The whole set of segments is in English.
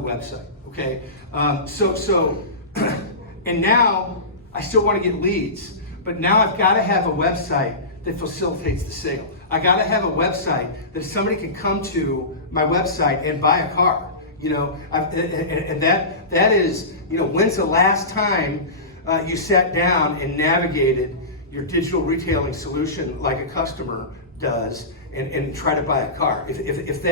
website, okay? And now I still want to get leads, but now I've got to have a website that facilitates the sale. I got to have a website that somebody can come to my website and buy a car. And that is, when's the last time you sat down and navigated your digital retailing solution like a customer does and try to buy a car? If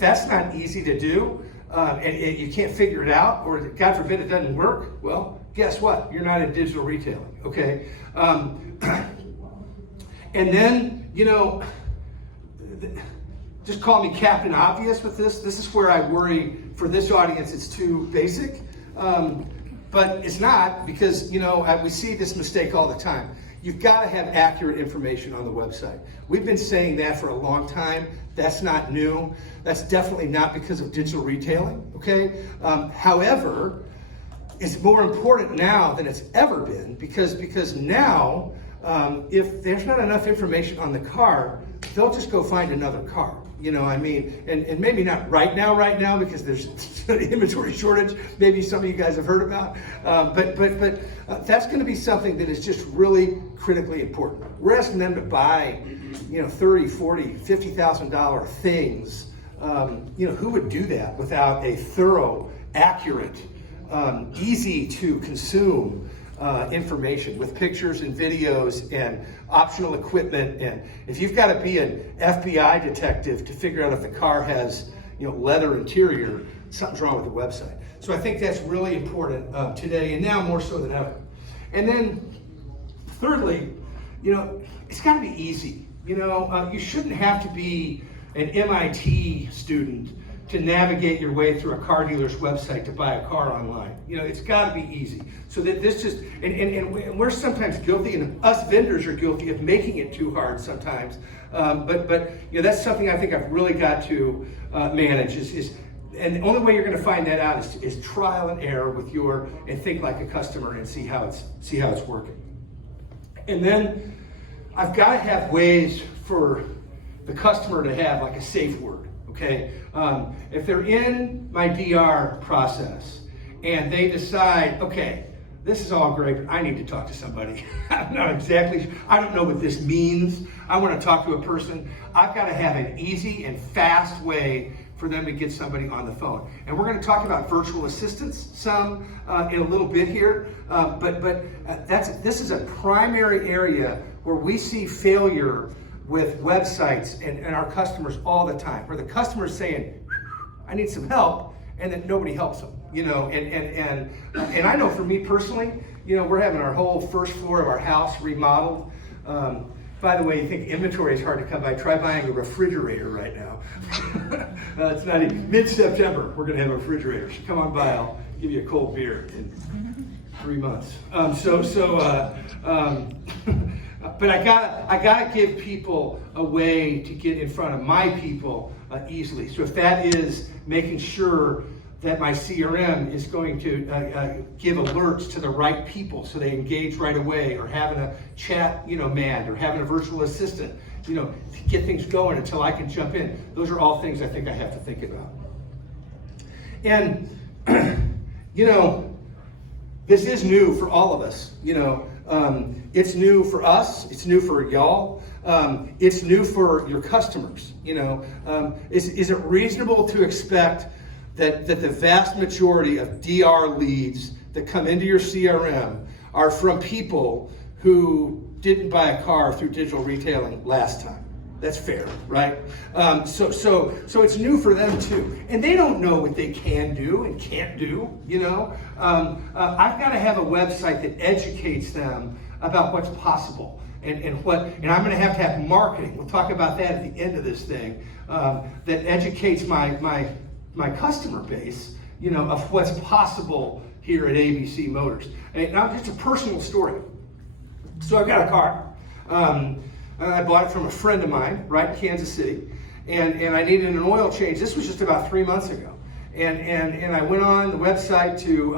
that's not easy to do, and you can't figure it out, or God forbid it doesn't work, well, guess what? You're not in digital retailing, okay? And then, just call me Captain Obvious with this. This is where I worry for this audience it's too basic. But it's not, because, we see this mistake all the time. You've got to have accurate information on the website. We've been saying that for a long time. That's not new. That's definitely not because of digital retailing, okay? However, it's more important now than it's ever been because now, if there's not enough information on the car, they'll just go find another car. And maybe not right now because there's an inventory shortage. Maybe some of you guys have heard about, but that's going to be something that is just really critically important. We're asking them to buy, $30, $40, $50,000 things. Who would do that without a thorough, accurate, easy to consume information with pictures and videos and optional equipment? And if you've got to be an FBI detective to figure out if the car has leather interior, something's wrong with the website. So I think that's really important today, and now more so than ever. And then thirdly, it's got to be easy. You shouldn't have to be an MIT student to navigate your way through a car dealer's website to buy a car online. It's got to be easy. So that this just, and we're sometimes guilty, and us vendors are guilty of making it too hard sometimes. But that's something I think I've really got to manage. And the only way you're going to find that out is trial and error and think like a customer and see how it's working. And then I've got to have ways for the customer to have like a safe word. Okay, if they're in my DR process and they decide, okay, this is all great, but I need to talk to somebody. I don't know what this means. I want to talk to a person. I've got to have an easy and fast way for them to get somebody on the phone. And we're going to talk about virtual assistants some in a little bit here, but this is a primary area where we see failure with websites and our customers all the time, where the customer is saying, I need some help, and then nobody helps them. And I know for me personally, we're having our whole first floor of our house remodeled. By the way, you think inventory is hard to come by, try buying a refrigerator right now. It's not even mid-September, we're gonna have a refrigerator. So come on by, I'll give you a cold beer in 3 months. But I gotta give people a way to get in front of my people easily. So if that is making sure that my CRM is going to give alerts to the right people so they engage right away, or having a chat, manned, or having a virtual assistant, to get things going until I can jump in. Those are all things I think I have to think about. And, this is new for all of us, it's new for us, it's new for y'all, it's new for your customers, Is it reasonable to expect that the vast majority of DR leads that come into your CRM are from people who didn't buy a car through digital retailing last time? That's fair, right? So it's new for them too. And they don't know what they can do and can't do, I've got to have a website that educates them about what's possible and I'm going to have marketing. We'll talk about that at the end of this thing, that educates my customer base, of what's possible here at ABC Motors. And now just a personal story. So I've got a car. I bought it from a friend of mine, right in Kansas City, and I needed an oil change. This was just about 3 months ago. And I went on the website to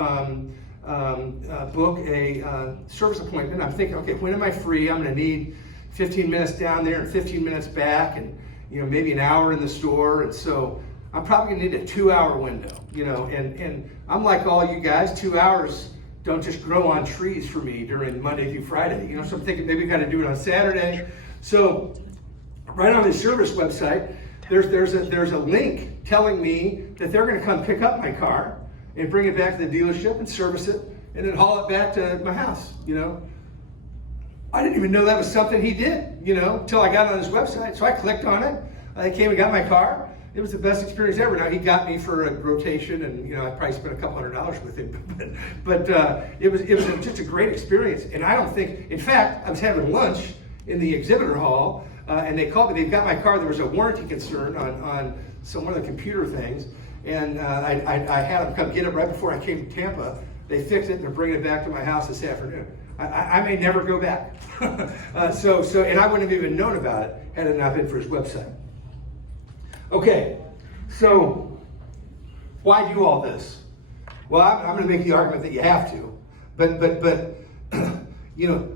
book a service appointment. I'm thinking, okay, when am I free? I'm going to need 15 minutes down there and 15 minutes back, and maybe an hour in the store. And so I'm probably going to need a 2-hour window. and I'm like all you guys, 2 hours don't just grow on trees for me during Monday through Friday. So I'm thinking maybe we got to do it on Saturday. So right on the service website, there's a link telling me that they're going to come pick up my car and bring it back to the dealership and service it and then haul it back to my house. I didn't even know that was something he did, until I got on his website. So I clicked on it. I came and got my car. It was the best experience ever. Now, he got me for a rotation, and I probably spent a couple $100s with him. But it was just a great experience. And I don't think, in fact, I was having lunch in the exhibitor hall, and they called me. They've got my car. There was a warranty concern on one of the computer things, and I had them come get it right before I came to Tampa. They fixed it, and they're bringing it back to my house this afternoon. I may never go back. And I wouldn't have even known about it had it not been for his website. Okay, so why do all this? Well, I'm going to make the argument that you have to, but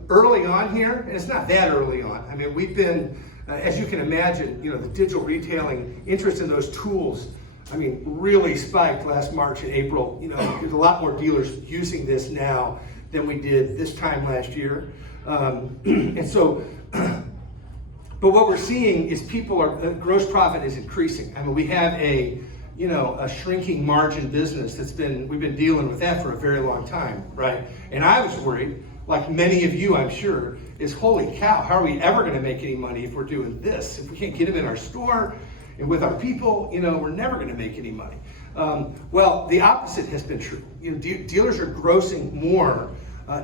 early on here, and it's not that early on. I mean, we've been, as you can imagine, the digital retailing interest in those tools, really spiked last March and April. There's a lot more dealers using this now than we did this time last year, and so. But what we're seeing is gross profit is increasing. We have a shrinking margin business we've been dealing with that for a very long time, right? And I was worried, like many of you, I'm sure, is holy cow, how are we ever going to make any money if we're doing this? If we can't get them in our store and with our people, we're never going to make any money. Well, the opposite has been true. Dealers are grossing more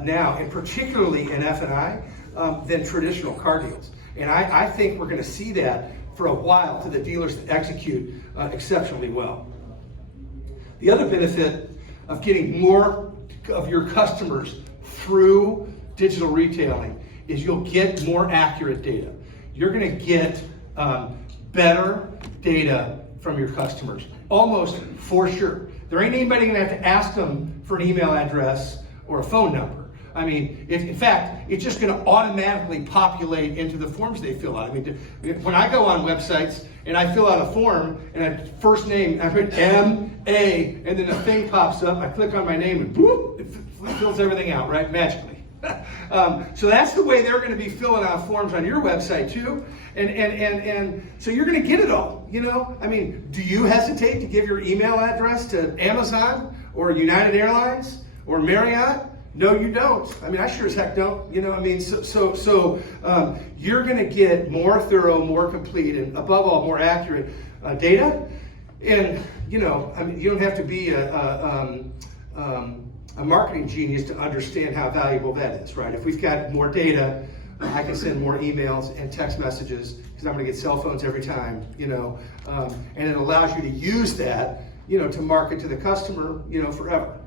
now, and particularly in F&I, than traditional car deals. And I think we're going to see that for a while to the dealers that execute exceptionally well. The other benefit of getting more of your customers through digital retailing is you'll get more accurate data. You're going to get better data from your customers, almost for sure. There ain't anybody going to have to ask them for an email address or a phone number. In fact, it's just going to automatically populate into the forms they fill out. When I go on websites and I fill out a form and I first name, I put M-A, and then a thing pops up, I click on my name and boop, it fills everything out, right, magically. So that's the way they're going to be filling out forms on your website too. And so you're going to get it all, do you hesitate to give your email address to Amazon or United Airlines or Marriott? No, you don't. I sure as heck don't. So you're going to get more thorough, more complete, and above all, more accurate data. And you don't have to be a marketing genius to understand how valuable that is, right? If we've got more data, I can send more emails and text messages because I'm going to get cell phones every time. And it allows you to use that, to market to the customer, forever.